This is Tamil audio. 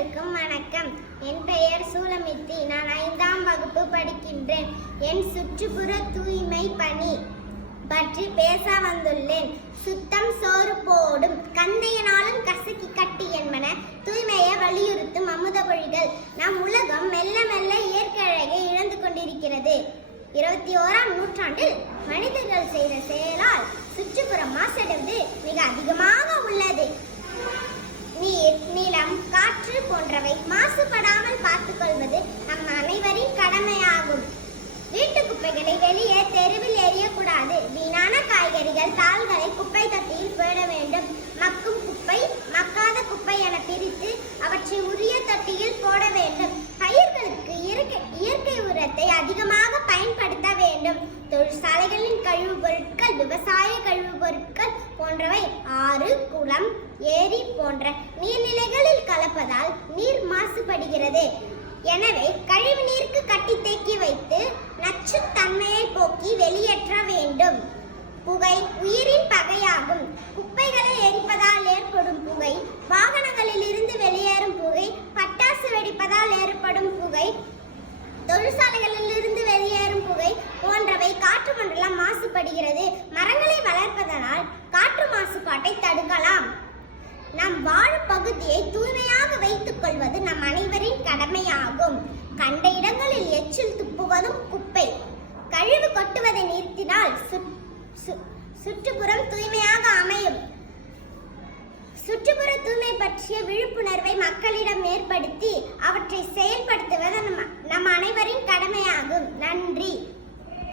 அனைவருக்கும் வணக்கம். என் பெயர் சூலமித்தி. நான் 5ஆம் வகுப்பு படிக்கின்றேன். என் சுற்றுப்புற தூய்மை பணி பற்றி பேச வந்துள்ளேன். சுத்தம் சோறு போடும், கந்தையனாலும் கசக்கி கட்டி என்பன தூய்மையை வலியுறுத்தும் அமுத மொழிகள். நம் உலகம் மெல்ல மெல்ல இயற்கை அழகை இழந்து கொண்டிருக்கிறது. 21ஆம் நூற்றாண்டில் மனிதர்கள் செய்த செயலால் சுற்றுப்புறம் மாசடைவது மிக அதிகமாக உள்ளது. நீர், நிலம், காற்று போன்றவை மாசுபடாமல் பார்த்துக் கொள்வது நம் அனைவரின் கடமையாகும். வீட்டு குப்பைகளை வெளியே தெருவில் எறியக்கூடாது. வீணான காய்கறிகள், தாள்களை குப்பை தொட்டியில் போட வேண்டும். மக்கும் குப்பை, மக்காத குப்பை என பிரித்து அவற்றை உரிய தொட்டியில் போட வேண்டும். பயிர்களுக்கு இயற்கை உரத்தை அதிகமாக பயன்படுத்த வேண்டும். தொழிற்சாலைகளின் கழிவுப் பொருட்கள், விவசாய கழிவுப் பொருட்கள் போன்றவை ஆறு, குளம், ஏரி போன்ற நீர்நிலைகளில் கலப்பதால் நீர் மாசுபடுகிறது. எனவே கழிவு நீருக்கு கட்டி தேக்கி வைத்து நச்சுத்தன்மையை போக்கி வெளியேற்ற வேண்டும். புகை உயிரின் பகையாகும். குப்பைகளை எரிப்பதால் ஏற்படும் புகை, வாகனங்களில் இருந்து வெளியேறும் புகை, பட்டாசு வெடிப்பதால் ஏற்படும் புகை, தொழிற்சாலைகளில் இருந்து வெளியேறும் புகை போன்றவை காற்று மண்டலம் மாசுபடுகிறது. மரங்களை வளர்ப்பதனால் காற்று மாசுபாட்டை தடுக்கலாம். நம் வாழும் பகுதியை தூய்மையாக வைத்துக் கொள்வது நம் அனைவரின் கடமையாகும். கண்ட இடங்களில் எச்சில் துப்புவதும் குப்பை, கழிவு கொட்டுவதை நிறுத்தினால் சுற்றுப்புறம் தூய்மையாக அமையும். சுற்றுப்புற தூய்மை பற்றிய விழிப்புணர்வை மக்களிடம் ஏற்படுத்தி அவற்றை செயல்படுத்துவது நம் அனைவரின் கடமையாகும். நன்றி.